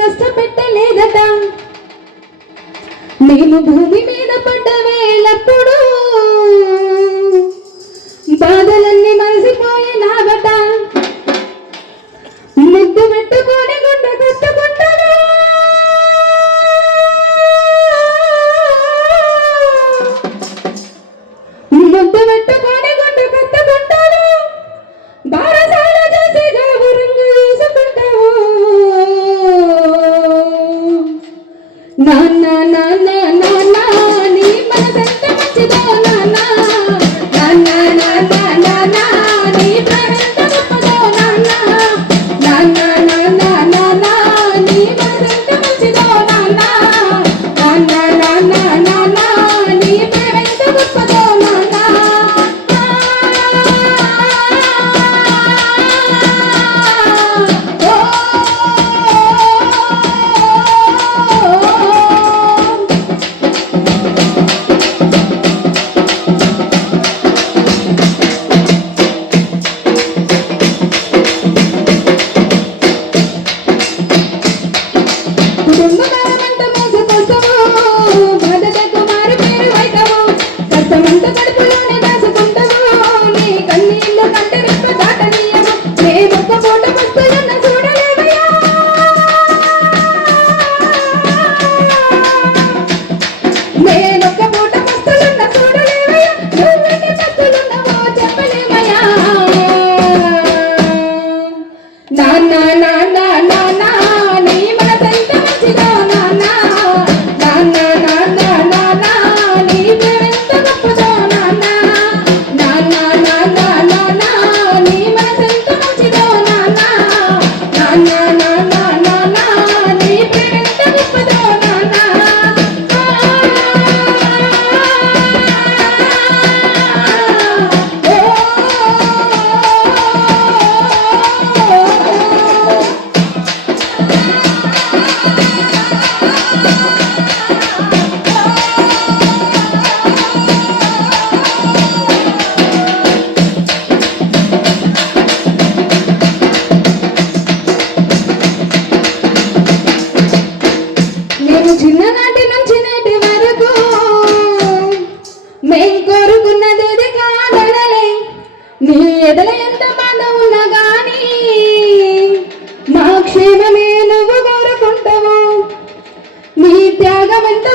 కష్టపెట్టలేదట నేను భూమి మీద పడ్డ వేళప్పుడు బాధలన్నీ మరిసిపోయి నాగట ముద్దు పెట్టుకొని గుండె కట్టుకుంటాను ముద్దు పెట్టుకొని గుండె కట్టుకుంటాను బారసాల చేసి గౌరంగా చూసుకుంటావు నాన్న నాన్న నాన్న నీ మనసెంత మంచిదో నాన్న నాన్న నాన్న నాన్న నీ ప్రేమెంత గొప్పదో నాన్న నాన్న నాన్న నాన్న నీ మనసెంత మంచిదో నాన్న నాన్న నాన్న నాన్న నీ ప్రేమెంత గొప్పదో నాన్న కుటుంబమంతా మోసపోతావు బాధకు మారి పేరు అవుతావు కష్టమంతా కడుపులోనే దాచుకుంటావు నీ కన్నీళ్ళు కంటే రెప్ప దాటనీయము నేనొక్క పూట వస్తున్న చూడలేవయ్యా నేనొక్క పూట వస్తున్న చూడలేవయ్యా నువ్వెన్ని వస్తులున్నావో చెప్పలేవయ్యా నాన్న నాన్న నాన్న నీ మనసెంత మంచిదో నాన్న నాన్న నాన్న నాన్న నీ ప్రేమెంత గొప్పదో నాన్న నాన్న నాన్న నాన్న నీ మనసెంత మంచిదో నాన్న నాన్న నాన్న నాన్న నీ ప్రేమెంత గొప్పదో నాన్న నేను చిన్ననాటి నుంచి నేటి వరకు మేం కోరుకున్నది కాదనలే నీ ఎదల ఎంత బాధ ఉన్నా గానీ మా క్షేమమే నువ్వు కోరుకుంటావు నీ త్యాగం ఎంత